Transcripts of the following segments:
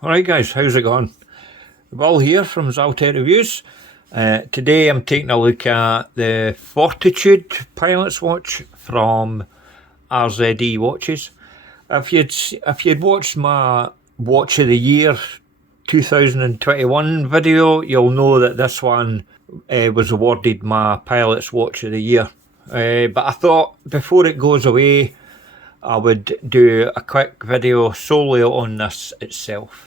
Alright guys, how's it going? Will here from Zaltek Reviews. Today I'm taking a look at the Fortitude pilot's watch from RZE Watches. If you'd watched my Watch of the Year 2021 video, you'll know that this one was awarded my pilot's watch of the year. But I thought before it goes away, I would do a quick video solely on this itself.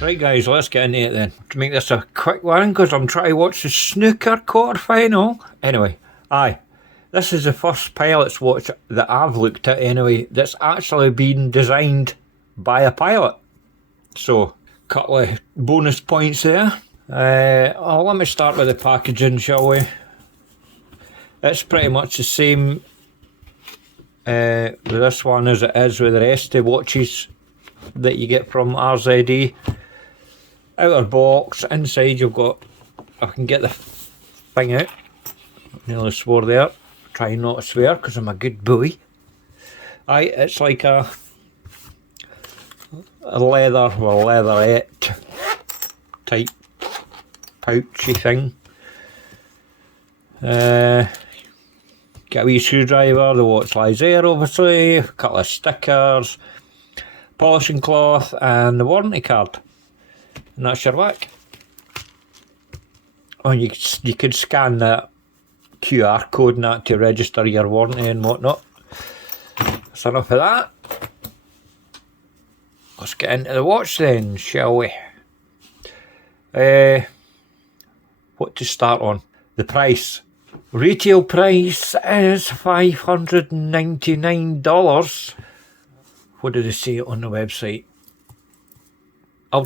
Right guys, let's get into it then. To make this a quick one, because I'm trying to watch the snooker quarter final. Anyway, this is the first pilot's watch that I've looked at anyway that's actually been designed by a pilot. So, couple of bonus points there. Let me start with the packaging, shall we? It's pretty much the same with this one as it is with the rest of the watches that you get from RZE. Outer box, inside you've got, I can get the thing out, nearly swore there, trying not to swear because I'm a good boy. It's like a leather, well, leatherette type pouchy thing. Get a wee screwdriver, the watch lies there obviously, a couple of stickers, polishing cloth and the warranty card. And that's your whack. Oh, you could scan that QR code and that to register your warranty and whatnot. That's enough of that. Let's get into the watch then, shall we? What to start on? The price. Retail price is $599. What did they say on the website? I'll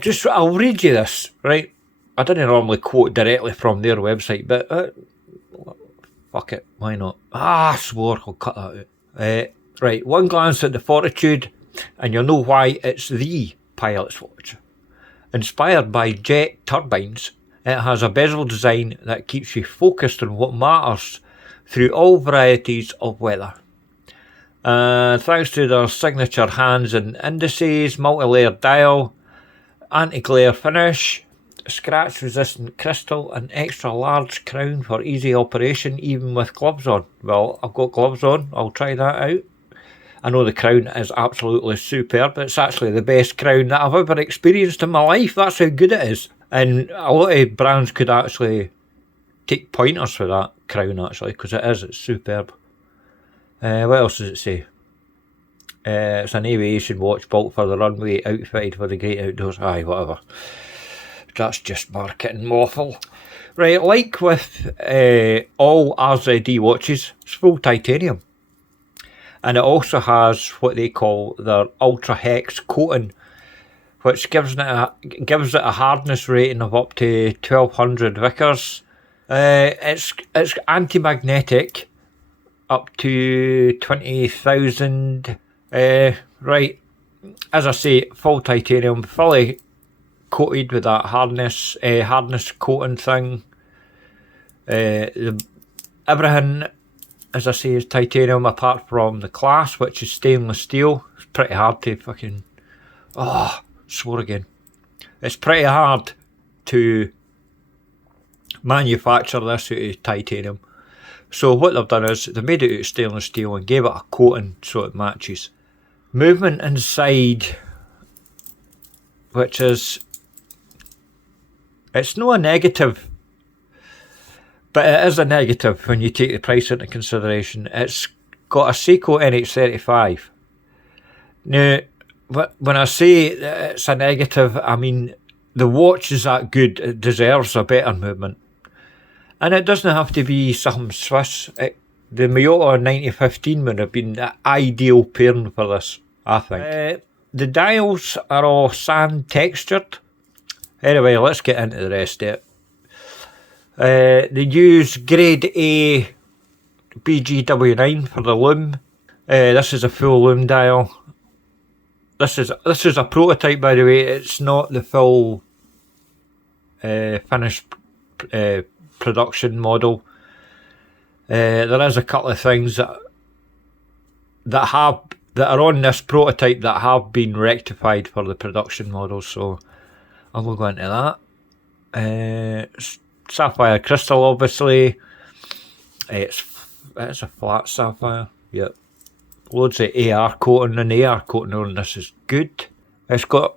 read you this, right? I didn't normally quote directly from their website, but fuck it, why not? I swore, I'll cut that out. Right, one glance at the Fortitude and you'll know why it's the pilot's watch. Inspired by jet turbines, it has a bezel design that keeps you focused on what matters through all varieties of weather. Thanks to their signature hands and indices, multi-layered dial, anti-glare finish, scratch resistant crystal and extra large crown for easy operation even with gloves on. Well, I've got gloves on, I'll try that out. I know the crown is absolutely superb, it's actually the best crown that I've ever experienced in my life, that's how good it is. And a lot of brands could actually take pointers for that crown actually, because it's superb. What else does it say? It's an aviation watch built for the runway, outfitted for the great outdoors. Whatever. That's just marketing waffle. Right, like with all RZE watches, it's full titanium. And it also has what they call their ultra hex coating, which gives it a hardness rating of up to 1200 Vickers. It's anti-magnetic up to 20,000. Right, as I say, full titanium, fully coated with that hardness coating thing. Everything, as I say, is titanium apart from the clasp, which is stainless steel. It's pretty hard to fucking... swore again. It's pretty hard to manufacture this out of titanium. So what they've done is they made it out of stainless steel and gave it a coating so it matches. Movement inside, which is, it's not a negative, but it is a negative when you take the price into consideration. It's got a Seiko NH35. Now, when I say that it's a negative, I mean the watch is that good, it deserves a better movement. And it doesn't have to be something Swiss. The Miyota 9015 would have been the ideal pairing for this, I think. The dials are all sand textured. Anyway, let's get into the rest of it. They use grade A BGW9 for the lume. This is a full lume dial. This is a prototype, by the way. It's not the full finished production model. There is a couple of things that are on this prototype that have been rectified for the production model, so I will go into that. Sapphire crystal, obviously. It's a flat sapphire. Yep. Loads of AR coating, and the AR coating on this is good. It's got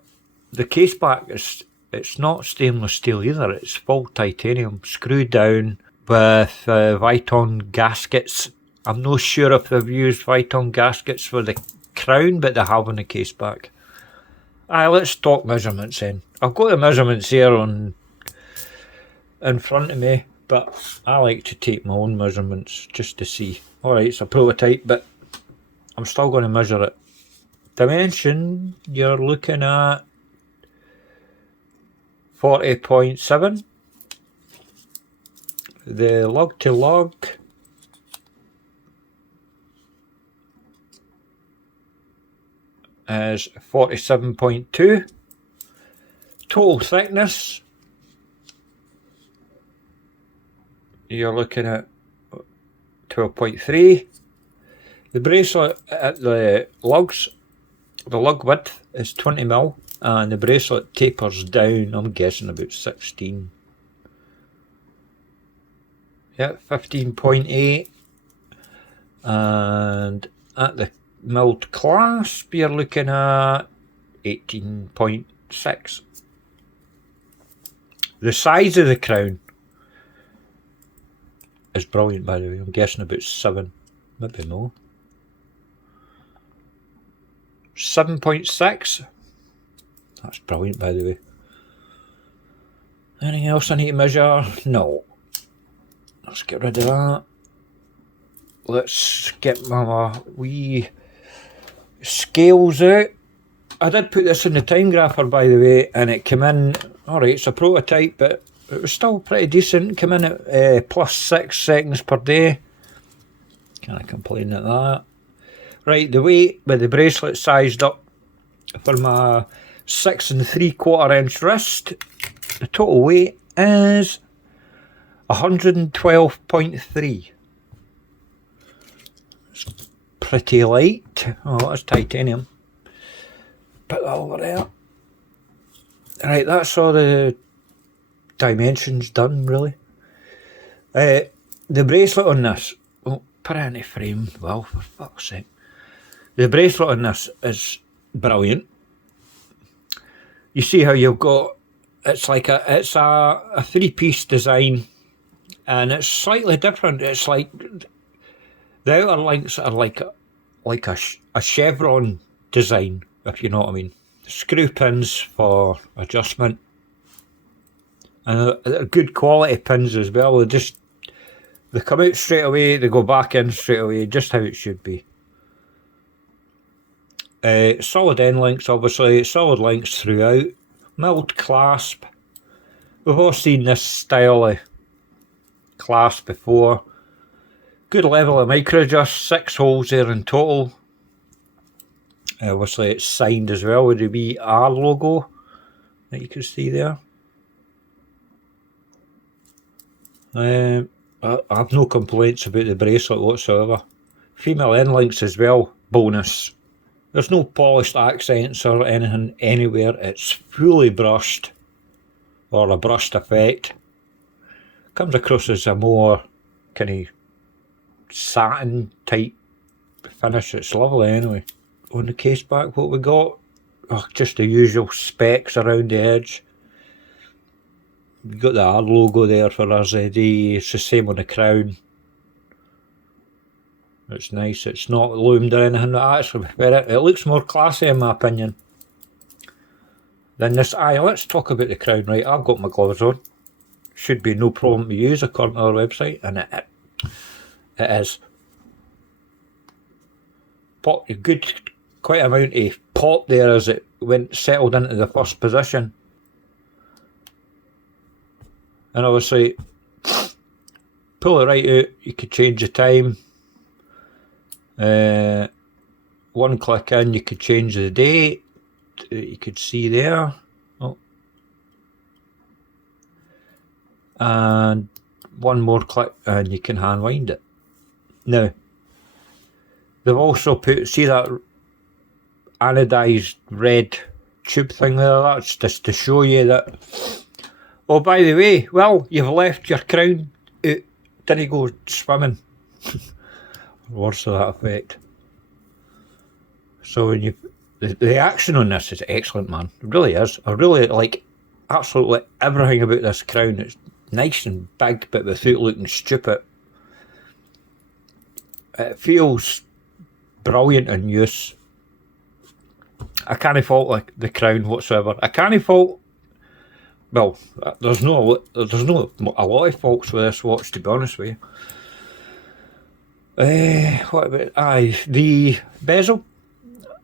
the case back. It's not stainless steel either. It's full titanium, screwed down with Viton gaskets. I'm not sure if they've used Viton gaskets for the crown, but they have on the case back. Let's talk measurements then. I've got the measurements here in front of me, but I like to take my own measurements just to see. Alright, it's a prototype, but I'm still going to measure it. Dimension, you're looking at 40.7. The lug to lug is 47.2. Total thickness, you're looking at 12.3. The bracelet at the lugs, the lug width is 20mm, and the bracelet tapers down, I'm guessing about 16. Yeah, 15.8. And at the milled clasp, you're looking at 18.6. The size of the crown is brilliant, by the way. I'm guessing about 7, maybe more. 7.6. That's brilliant, by the way. Anything else I need to measure? No. Let's get rid of that. Let's get my wee scales out. I did put this in the time grapher, by the way, and it came in, alright, it's a prototype, but it was still pretty decent. It came in at plus 6 seconds per day. Can't complain at that. Right, the weight with the bracelet sized up for my 6 3/4 inch wrist, the total weight is 112.3. It's pretty light. Oh, that's titanium. Put that over there. Right, that's all the dimensions done, really. The bracelet on this, oh, put it in a frame, well, for fuck's sake. The bracelet on this is brilliant. You see how you've got, it's a 3-piece design, and it's slightly different. It's like the outer links are like a chevron design, if you know what I mean. Screw pins for adjustment, and they're good quality pins as well. They come out straight away, they go back in straight away, just how it should be. Solid end links, obviously, solid links throughout. Milled clasp. We've all seen this style of clasp before. Good level of micro adjust, 6 holes there in total. Obviously it's signed as well with the wee R logo that you can see there. I have no complaints about the bracelet whatsoever. Female end links as well, bonus. There's no polished accents or anything anywhere. It's fully brushed, or a brushed effect. Comes across as a more kind of satin type finish. It's lovely anyway. On the case back, what we got? Oh, just the usual specs around the edge. We've got the R logo there for RZE. It's the same on the crown. It's nice. It's not loomed or anything. I actually prefer it. It looks more classy in my opinion than this. Let's talk about the crown. Right, I've got my gloves on. Should be no problem to use according to our website, and it is. Pop, good, quite amount of pop there as it settled into the first position. And obviously, pull it right out. You could change the time. One click in, you could change the date. You could see there. Oh. And one more click and you can hand wind it. Now, they've also put, see that anodized red tube thing there? That's just to show you that, oh, by the way, well, you've left your crown out, didn't go swimming. Words to that effect. So when you, the action on this is excellent, man. It really is. I really like absolutely everything about this crown. It's nice and big, but without looking stupid. It feels brilliant in use. I can't fault like the crown whatsoever. I can't fault. Well, there's no a lot of faults with this watch, to be honest with you. What about the bezel?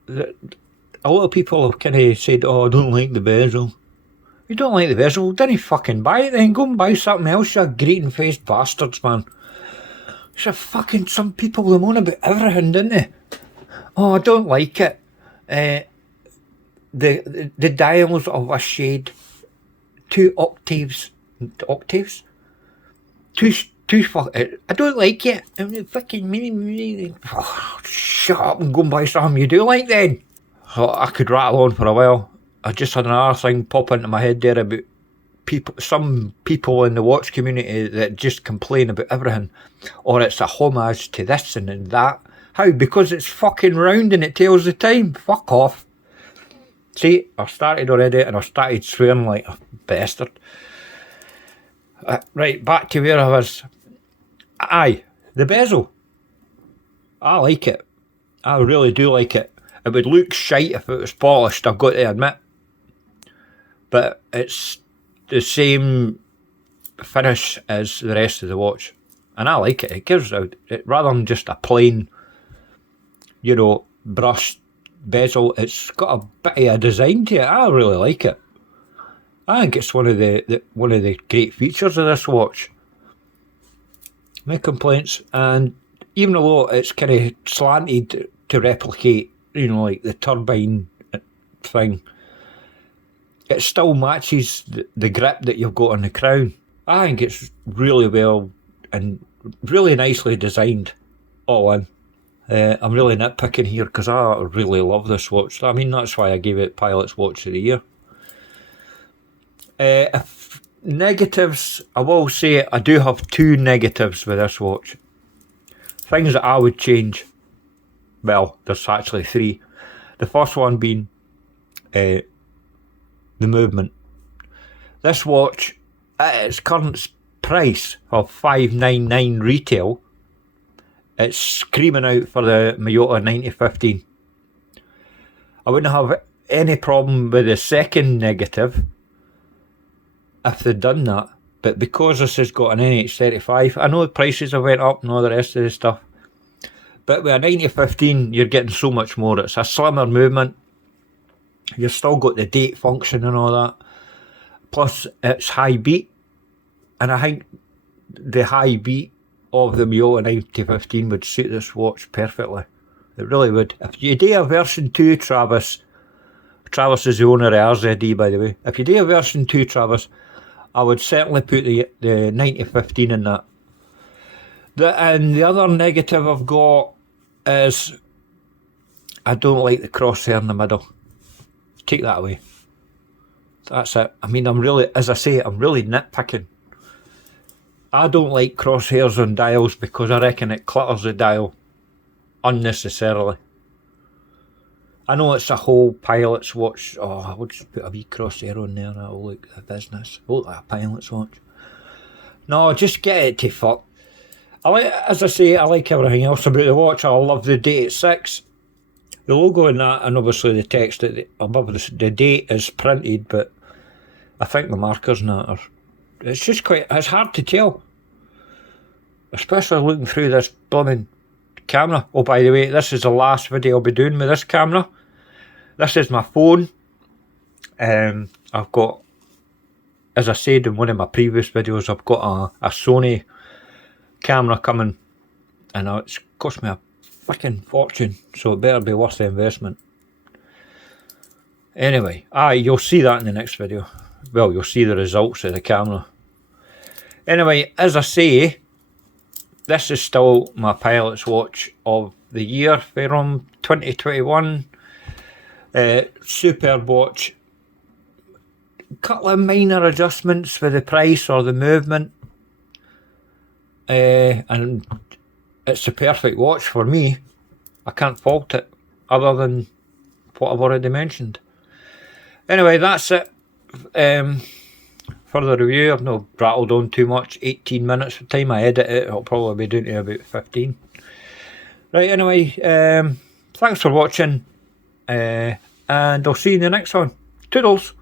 A lot of people have kind of said, "Oh, I don't like the bezel." You don't like the bezel? Didn't fucking buy it then. Go and buy something else, you greeting-faced bastards, man. So fucking some people they moan about everything, didn't they? Oh, I don't like it. The dials of a shade, 2 octaves, I don't like it. I'm fucking oh, shut up and go and buy something you do like then. So I could rattle on for a while. I just had another thing pop into my head there about some people in the watch community that just complain about everything, or it's a homage to this and that. How? Because it's fucking round and it tells the time. Fuck off. See, I started already and I started swearing like a bastard. Right, back to where I was. Aye, the bezel. I like it. I really do like it. It would look shite if it was polished, I've got to admit. But it's the same finish as the rest of the watch. And I like it. It gives out, rather than just a plain, brushed bezel, it's got a bit of a design to it. I really like it. I think it's one of the great features of this watch. No complaints. And even though it's kind of slanted to replicate, like the turbine thing, it still matches the grip that you've got on the crown. I think it's really well and really nicely designed, all in. I'm really nitpicking here because I really love this watch. I mean, that's why I gave it Pilot's Watch of the Year. If negatives, I will say I do have 2 negatives with this watch. Things that I would change. Well, there's actually 3. The first one being the movement. This watch, at its current price of $599 retail, it's screaming out for the Miyota 9015. I wouldn't have any problem with the second negative if they'd done that, but because this has got an NH35, I know the prices have went up and all the rest of the stuff, but with a 9015 you're getting so much more. It's a slimmer movement, you've still got the date function and all that, plus it's high beat, and I think the high beat of the Miyota 9015 would suit this watch perfectly. It really would. If you do a version 2, Travis is the owner of RZE, by the way. If you do a version 2, Travis, I would certainly put the 9015 in that. And the other negative I've got is I don't like the crosshair in the middle. Take that away. That's it. I mean, I'm really nitpicking. I don't like crosshairs on dials because I reckon it clutters the dial unnecessarily. I know it's a whole Pilot's watch. Oh, I would just put a wee crosshair on there. That'll look a business. Look like a Pilot's watch. No, just get it to fuck. As I say, I like everything else about the watch. I love the date at 6. The logo in that, and obviously the text above the date is printed, but I think the markers in that are. It's just it's hard to tell. Especially looking through this blooming camera. Oh, by the way, this is the last video I'll be doing with this camera. This is my phone. I've got, as I said in one of my previous videos, I've got a Sony camera coming, and it's cost me a fucking fortune, so it better be worth the investment. Anyway, you'll see that in the next video. Well, you'll see the results of the camera. Anyway, as I say, this is still my pilot's watch of the year from 2021. Superb watch. Couple of minor adjustments for the price or the movement, and it's a perfect watch for me. I can't fault it, other than what I've already mentioned. Anyway, that's it for the review. I've not rattled on too much. 18 minutes. By the time I edit it, it'll probably be down to about 15. Right, anyway, thanks for watching, and I'll see you in the next one. Toodles!